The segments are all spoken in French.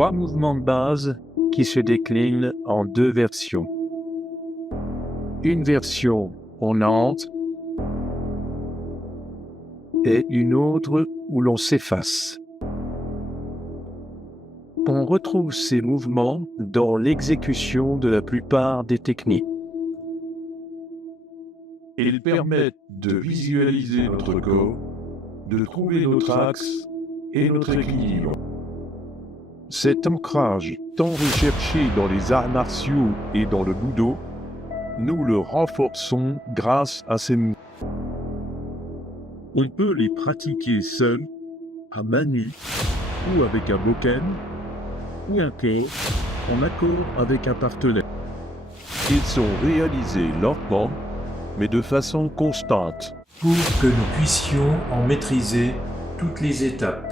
3 mouvements de base qui se déclinent en 2 versions. Une version en lente et une autre où l'on s'efface. On retrouve ces mouvements dans l'exécution de la plupart des techniques. Ils permettent de visualiser notre corps, de trouver notre axe et notre équilibre. Cet ancrage, tant recherché dans les arts martiaux et dans le Budo, nous le renforçons grâce à ces mouvements. On peut les pratiquer seul, à main nue, ou avec un bokken, ou un corps, en accord avec un partenaire. Ils sont réalisés lentement, mais de façon constante, pour que nous puissions en maîtriser toutes les étapes.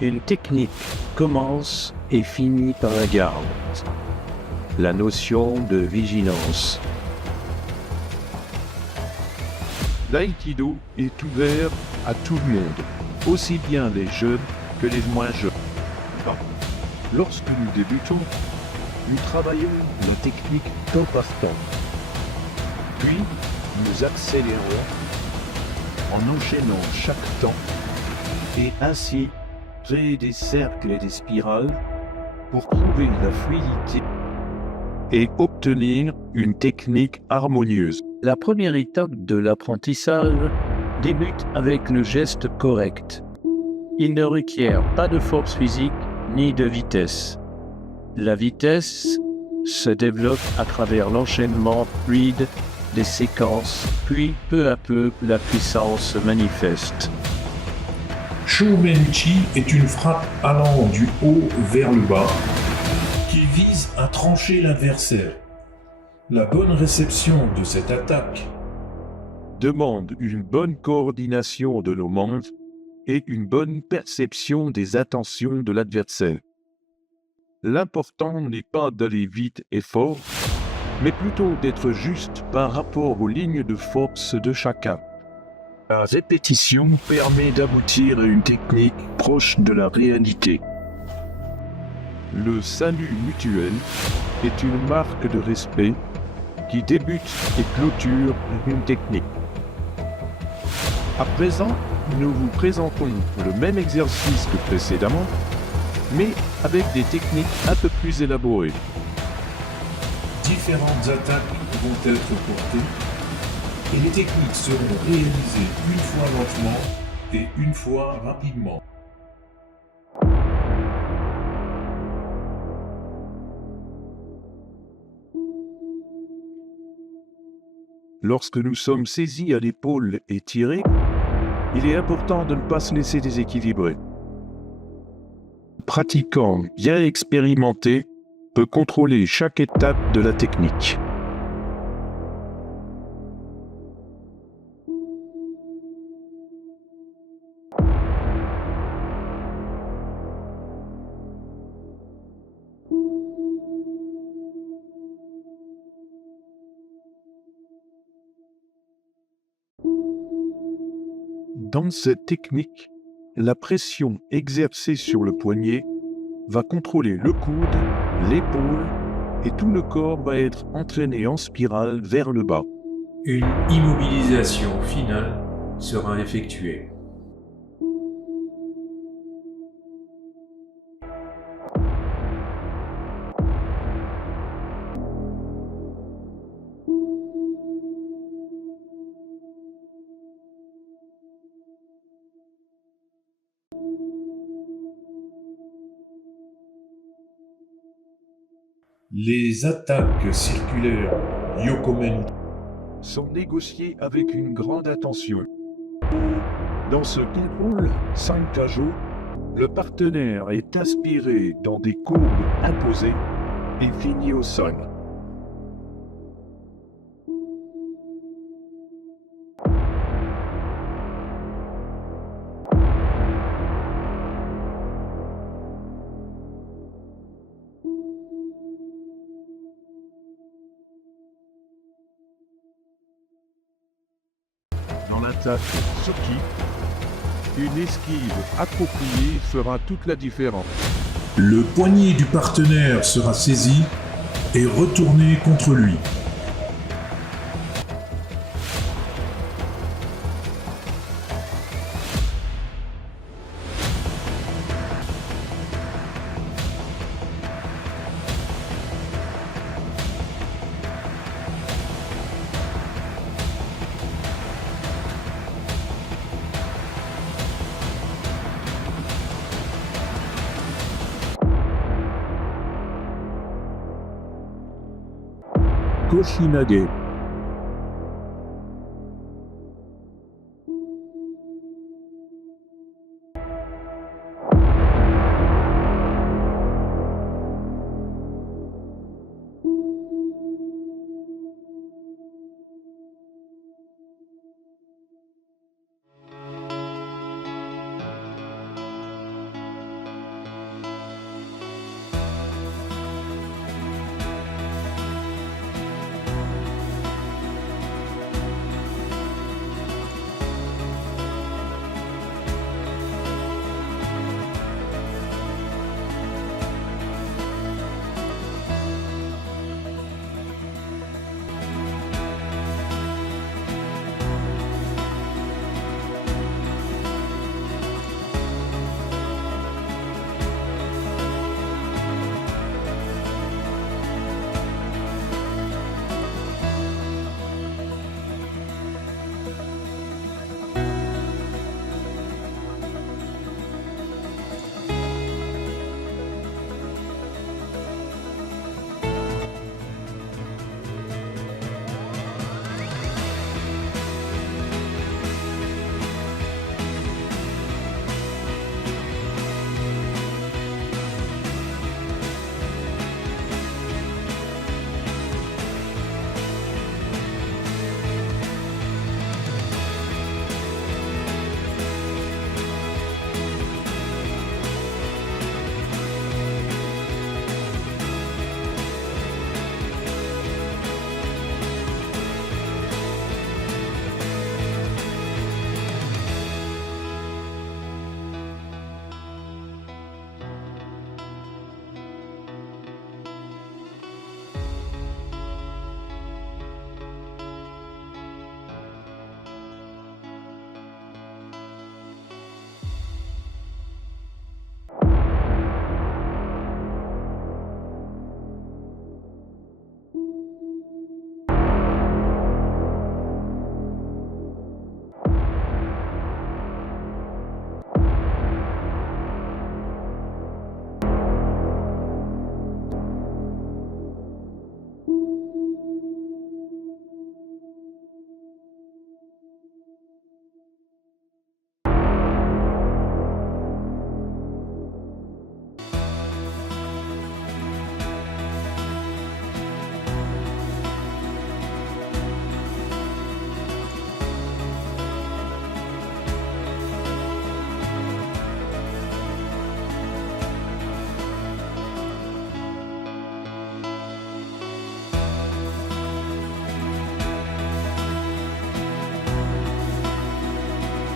Une technique commence et finit par la garde. La notion de vigilance. L'aïkido est ouvert à tout le monde, aussi bien les jeunes que les moins jeunes. Lorsque nous débutons, nous travaillons nos techniques temps par temps. Puis, nous accélérons en enchaînant chaque temps et ainsi créer des cercles et des spirales pour trouver la fluidité et obtenir une technique harmonieuse. La première étape de l'apprentissage débute avec le geste correct. Il ne requiert pas de force physique ni de vitesse. La vitesse se développe à travers l'enchaînement fluide des séquences, puis peu à peu la puissance se manifeste. Shōmen-chi est une frappe allant du haut vers le bas qui vise à trancher l'adversaire. La bonne réception de cette attaque demande une bonne coordination de nos membres et une bonne perception des intentions de l'adversaire. L'important n'est pas d'aller vite et fort, mais plutôt d'être juste par rapport aux lignes de force de chacun. La répétition permet d'aboutir à une technique proche de la réalité. Le salut mutuel est une marque de respect qui débute et clôture une technique. À présent, nous vous présentons le même exercice que précédemment, mais avec des techniques un peu plus élaborées. Différentes attaques vont être portées et les techniques seront réalisées une fois lentement et une fois rapidement. Lorsque nous sommes saisis à l'épaule et tirés, il est important de ne pas se laisser déséquilibrer. Le pratiquant bien expérimenté peut contrôler chaque étape de la technique. Dans cette technique, la pression exercée sur le poignet va contrôler le coude, l'épaule et tout le corps va être entraîné en spirale vers le bas. Une immobilisation finale sera effectuée. Les attaques circulaires Yokomen sont négociées avec une grande attention. Dans ce contrôle 5 Kajo, le partenaire est aspiré dans des courbes imposées et finit au sol. Dans l'attaque Soki, Une esquive appropriée fera toute la différence. Le poignet du partenaire sera saisi et retourné contre lui. Koshinage.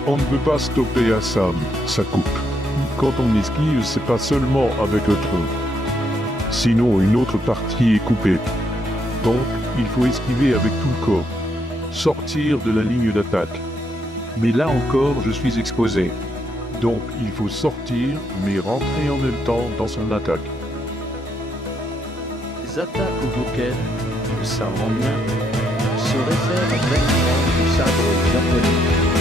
On ne peut pas stopper Assam, ça coupe. Quand on esquive, c'est pas seulement avec le tronc. Sinon, une autre partie est coupée. Donc, il faut esquiver avec tout le corps. Sortir de la ligne d'attaque. Mais là encore, je suis exposé. Donc, il faut sortir, mais rentrer en même temps dans son attaque. Les attaques auxquelles le sabre en main se réfèrent au maniement du sabre japonais.